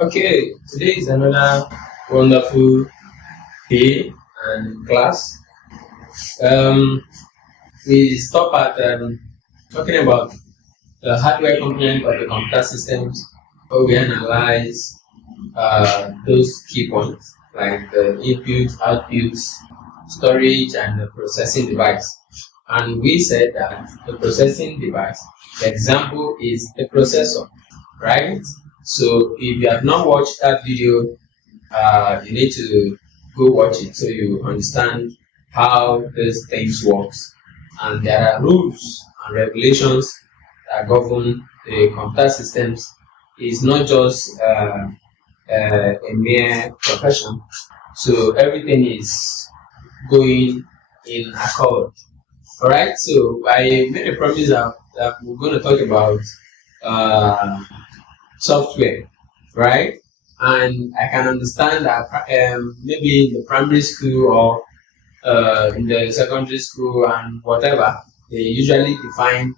Okay, today is another wonderful day and class. Um, we stop at talking about the hardware component of the computer systems, where we analyze those key points like the input, output, storage, and the processing device. And we said that the processing device, the example is the processor, right? So if you have not watched that video, you need to go watch it so you understand how these things works. And there are rules and regulations that govern the computer systems. It's not just a mere profession. So everything is going in accord. All right. So I made a promise that we're going to talk about uh, software, right? And I can understand that maybe in the primary school or in the secondary school and whatever, they usually define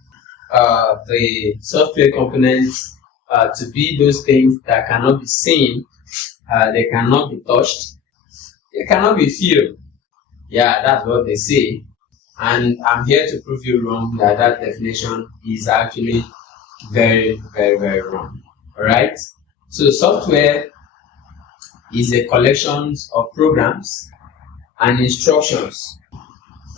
the software components to be those things that cannot be seen, they cannot be touched, they cannot be feel. Yeah, that's what they say. And I'm here to prove you wrong that that definition is actually very, very, very wrong. All right. So software is a collection of programs and instructions,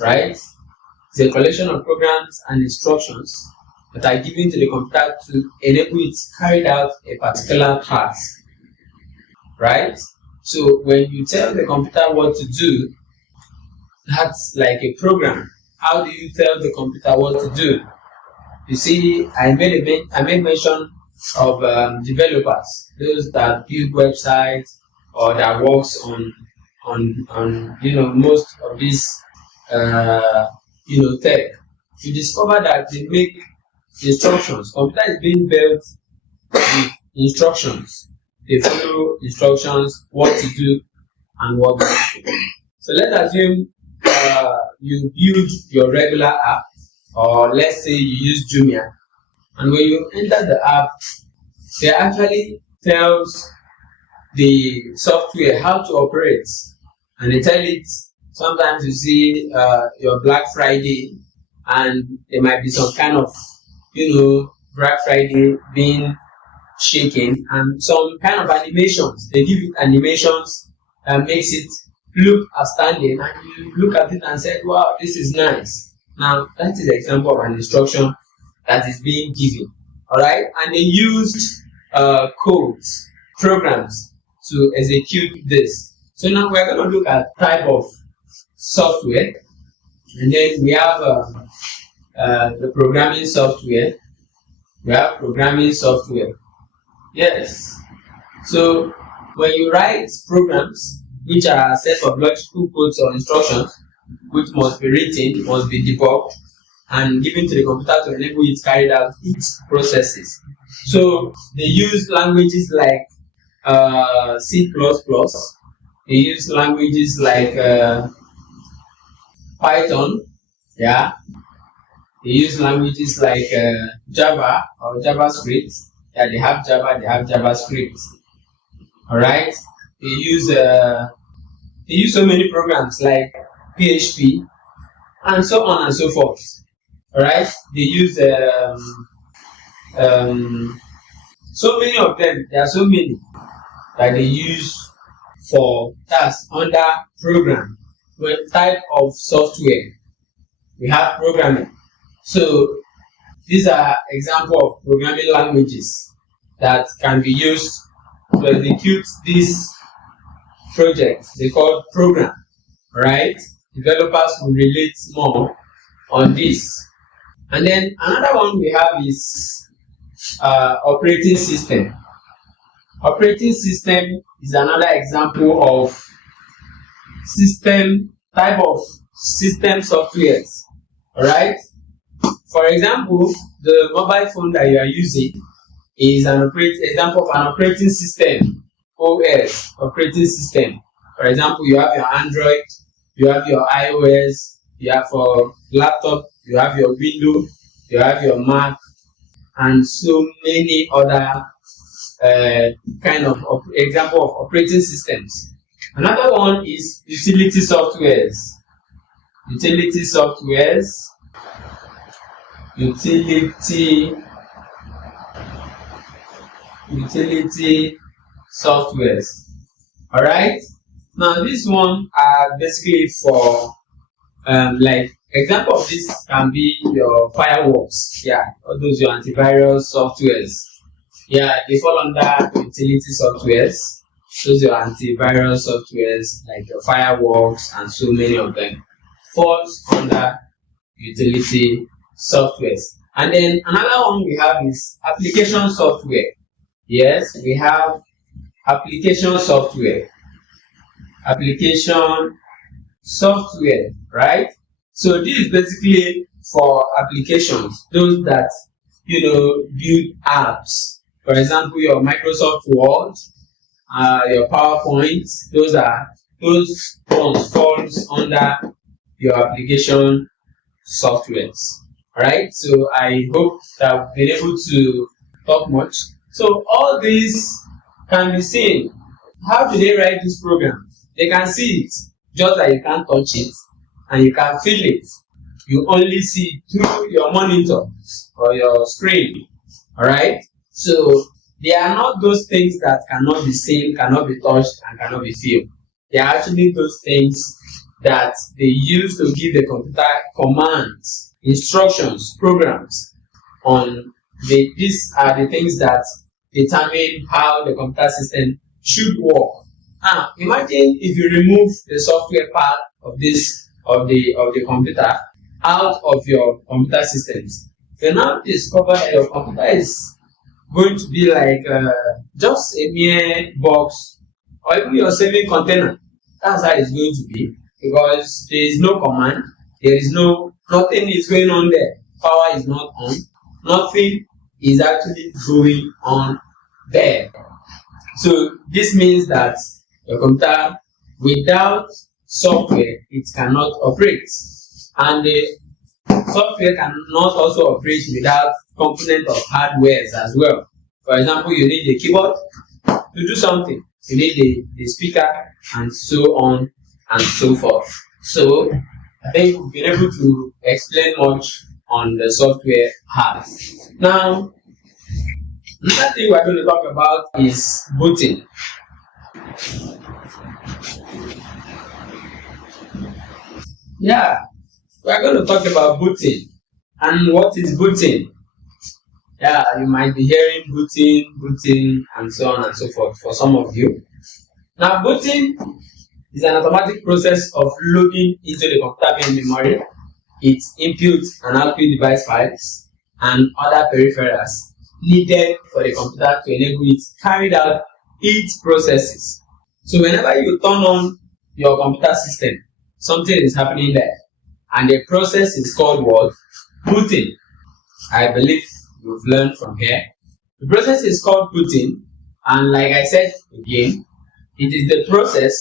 right? It's a collection of programs and instructions that are given to the computer to enable it to carry out a particular task, right? So when you tell the computer what to do, that's like a program. How do you tell the computer what to do? You see, I made mention of developers, those that build websites or that works on most of this tech. You discover that they make instructions. Computer is being built with instructions. They follow instructions, what to do and what not to do. So let's assume you build your regular app, or let's say you use Jumia, and when you enter the app, they actually tells the software how to operate, and they tell it. Sometimes you see your Black Friday, and there might be some kind of Black Friday being shaken, and some kind of animations. They give it animations that makes it look outstanding, and you look at it and say, wow, this is nice. Now that is an example of an instruction that is being given. All right, and they used codes, programs to execute this. So now we're going to look at type of software, and then we have the programming software. We have programming software. Yes. So when you write programs, which are a set of logical codes or instructions, which must be written, must be debugged, and given to the computer to enable it carried out its processes. So they use languages like C++. They use languages like Python. Yeah. They use languages like Java or JavaScript. Yeah, they have Java, they have JavaScript. All right. They use so many programs like PHP and so on and so forth. All right. They use so many of them. There are so many that they use for tasks under program. What type of software? We have programming. So these are examples of programming languages that can be used to execute this project. They call program, right? Developers will relate more on this. And then another one we have is operating system. Operating system is another example of type of system softwares. All right. For example, the mobile phone that you are using is an example of an operating system. OS, operating system. For example, you have your Android, you have your iOS, you have for laptop, you have your Windows, you have your Mac, and so many other kind of example of operating systems. Another one is utility softwares. Utility softwares. Utility softwares. All right. Now this one are basically for like example of this can be your firewalls. Yeah, all those your antivirus softwares. Yeah, they fall under utility softwares. Those are antivirus softwares like your firewalls and so many of them falls under utility softwares. And then another one we have is application software. Yes, we have application software. Application software, right? So this is basically for applications, those that build apps. For example, your Microsoft Word, your PowerPoint, those ones falls under your application softwares. Alright, so I hope that I've been able to talk much. So all these can be seen. How do they write this program? They can see it, just that you can't touch it and you can feel it. You only see it through your monitor or your screen. Alright? So they are not those things that cannot be seen, cannot be touched, and cannot be felt. They are actually those things that they use to give the computer commands, instructions, programs on these are the things that determine how the computer system should work. Now, imagine if you remove the software part of the computer out of your computer systems. You now discover that your computer is going to be like just a mere box or even your saving container. That's how it's going to be, because there is no command, nothing is going on there. Power is not on, nothing is actually going on there. So this means that your computer without software it cannot operate, and the software cannot also operate without component of hardwares as well. For example, you need the keyboard to do something, you need the speaker, and so on and so forth. So I think we've been able to explain much on the software part. Now, another thing we're going to talk about is booting. Yeah, we're going to talk about booting. And what is booting? Yeah, you might be hearing booting, and so on and so forth for some of you. Now, booting is an automatic process of loading into the computer main memory its input and output device files and other peripherals needed for the computer to enable it carried out its processes. So whenever you turn on your computer system, something is happening there, and the process is called what? Booting. I believe you've learned from here. The process is called booting, and like I said again, it is the process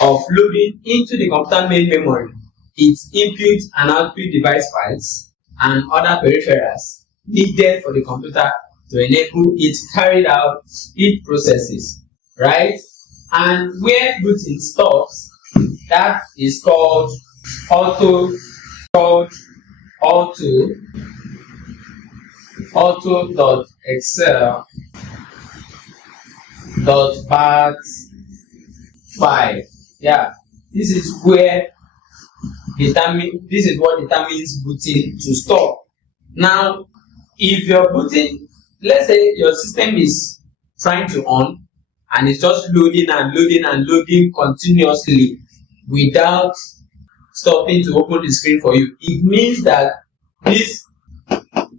of loading into the computer main memory its input and output device files and other peripherals needed for the computer to enable it carried out its processes, right? And where booting stops, that is called auto.excel.bat5. Yeah, this is what determines booting to stop. Now, if you're booting, let's say your system is trying to on and it's just loading and loading and loading continuously without stopping to open the screen for you, it means that this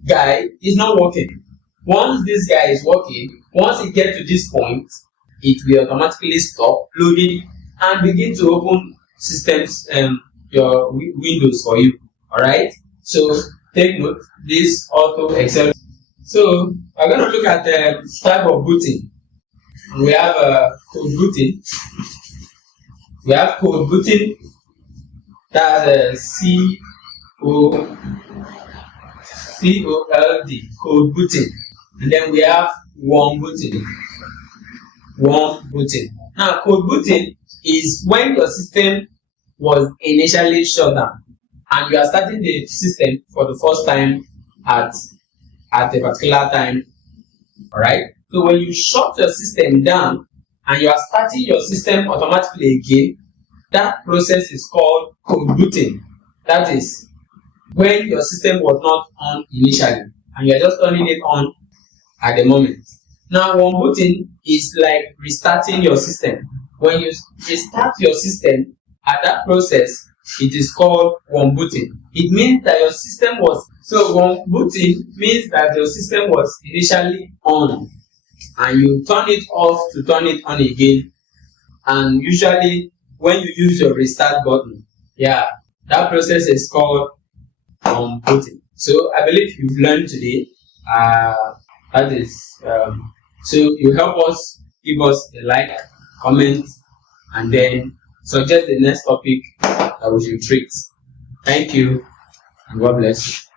guy is not working. Once this guy is working, once it gets to this point, it will automatically stop loading and begin to open systems your windows for you. Alright, so take note, this auto excel. So we're going to look at the type of booting. We have code booting. We have code booting. That's COLD, code booting. And then we have warm booting. Warm booting. Now, cold booting is when your system was initially shut down and you are starting the system for the first time at a particular time. All right. So when you shut your system down and you are starting your system automatically again, that process is called cold booting. That is when your system was not on initially and you are just turning it on at the moment. Now, warm booting is like restarting your system. When you restart your system, at that process, it is called warm booting. It means that your system was, so warm booting means that your system was initially on and you turn it off to turn it on again. And usually when you use your restart button, yeah, that process is called booting. So I believe you've learned today. That is so you help us, give us a like, comment, and then suggest the next topic that we should treat. Thank you and God bless you.